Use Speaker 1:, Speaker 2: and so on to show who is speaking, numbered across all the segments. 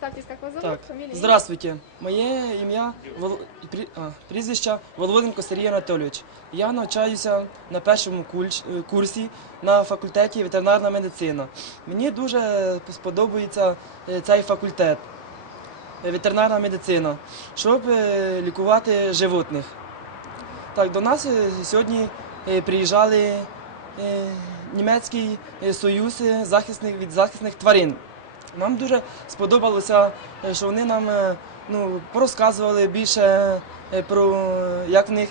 Speaker 1: представтесь, как вас зовут, Так. фамилия? Здравствуйте. Моє ім'я Вол... прі- прізвище Володенко Сергій Анатолійович. Я навчаюся на першому е, курсі на факультеті ветеринарна медицина. Мені дуже сподобається е, цей факультет е, ветеринарна медицина, щоб лікувати животних. Так, до нас сьогодні приїжджали німецький союз захисних від захисних тварин. Нам дуже сподобалося, е, що вони нам е, ну, порозказували більше е, про як в них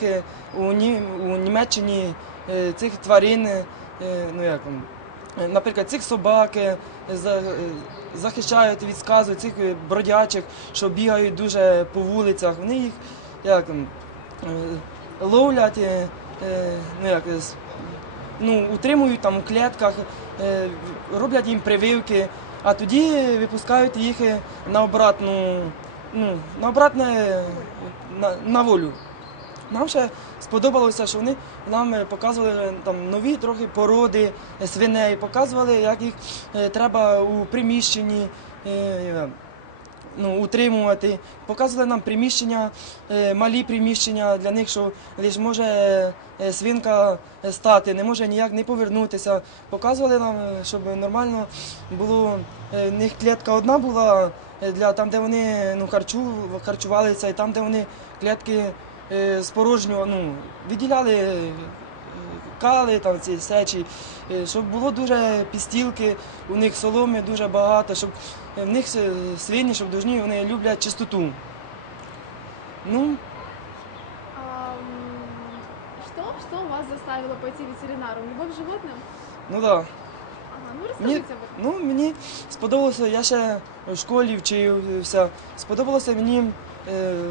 Speaker 1: у, Ні, у Німеччині цих тварин, ну як наприклад, цих собак захищають від цих бродячих, що бігають дуже по вулицях. Вони їх як ловлять, ну як ну, утримують там у клітках, роблять їм прививки а тоді випускають їх на обратну, ну, на обратне на, на волю. Нам ще сподобалося, що вони нам показували е, там нові трохи породи свиней, показували, як їх е, треба у приміщенні. Е, ну, утримувати. Показували нам приміщення, е, малі приміщення для них, що лише може е, свинка е, стати, не може ніяк не повернутися. Показували нам, щоб нормально було. В них клітка одна була для там, де вони ну, харчу, харчувалися, і там, де вони клітки спорожнювали, ну, виділяли макали там ці сечі, е, щоб було дуже пістілки, у них соломи дуже багато, щоб е, в них свині, щоб дужні, вони люблять чистоту. Ну,
Speaker 2: Що что вас заставило пойти ветеринаром? Любовь к животным?
Speaker 1: ну да. Ага, ну ну, мені сподобалося, я ще в школі вчився, сподобалося мені Е,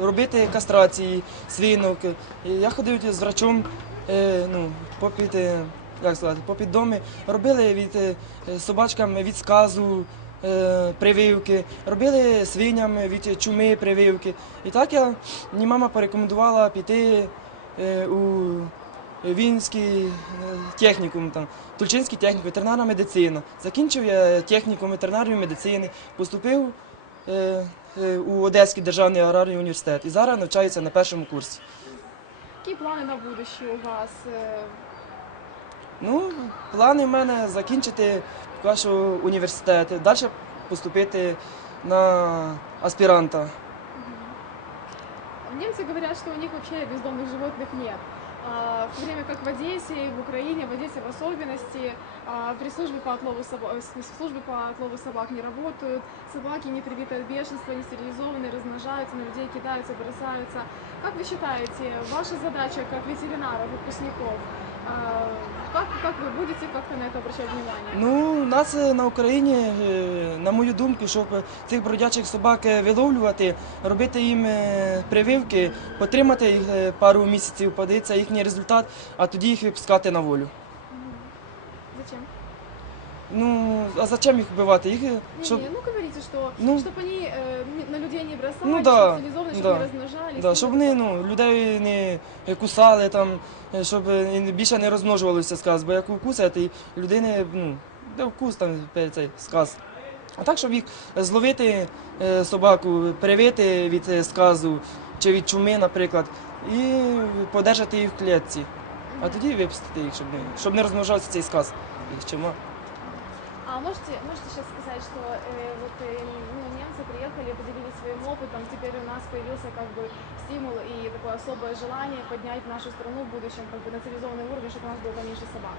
Speaker 1: робити кастрації, свинок. Я ходив з врачом е, ну, попід, е, як сказати, попід доми, робили від собачкам від сказу. Прививки, робили свиням від чуми прививки. І так я мені мама порекомендувала піти у Вінський технікум, там, Тульчинський технікум, ветеринарна медицина. Закінчив я технікум ветеринарної медицини, поступив. у Одеський державний аграрний університет і зараз навчаюся на першому курсі.
Speaker 2: Какие планы на будущее у вас? Э,
Speaker 1: Ну, плани в мене закінчити поки що університет, далі поступити на аспіранта.
Speaker 2: Немцы говорят, что у них вообще бездомных животных нет. А, в то время как в Одессе и в Украине, в Одессе в особенности, а, при службе по отлову собак, э, службы по отлову собак не работают, собаки не прибиты от бешенства, не стерилизованы, размножаются, на людей кидаются, бросаются. Как вы считаете, ваша задача как ветеринара, выпускников, как, как вы будете как-то на это обращать внимание?
Speaker 1: Ну, у нас е, на Україні, е, на мою думку, щоб цих бродячих собак е, виловлювати, робити їм прививки, потримати їх пару місяців, подивитися їхній результат, а тоді їх випускати на волю. Зачем? Ну, а зачем їх вбивати? Їх, е,
Speaker 2: Не, щоб, не, ну говорите, что Ну, чтобы они э, не- на людей не бросали, Ну чтобы да, стерилизованные, чтобы да, не размножались.
Speaker 1: да, ну, щоб вот вони так. ну, людей не кусали, там, е, щоб е, більше не розмножувалося сказ, бо як укусять, і людини, ну, де вкус там перед цей сказ. А так, щоб їх зловити е, собаку, перевити від е, сказу чи від чуми, наприклад, і подержати їх в клітці. А тоді випустити їх, щоб не, щоб не розмножався цей сказ. із чума.
Speaker 2: А можете, можете сейчас сказать, что э, вот э, ну, немцы приехали, поделились своим опытом, теперь у нас появился как бы стимул и такое особое желание поднять нашу страну в будущем как бы на цивилизованный уровень, чтобы у нас было поменьше собак.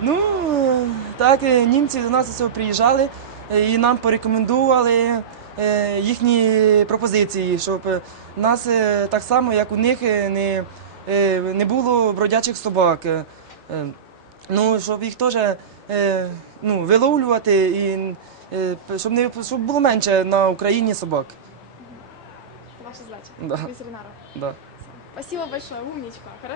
Speaker 1: Ну, е, так, е, німці до нас ось приїжджали е, і нам порекомендували е, їхні пропозиції, щоб е, нас е, так само, як у них, е, не, е, не було бродячих собак. Ну, щоб їх теж е, ну, виловлювати і е, щоб не щоб було менше на Україні собак.
Speaker 2: Ваша задача. Да. Ветеринара. Да. Спасибо большое, умничка.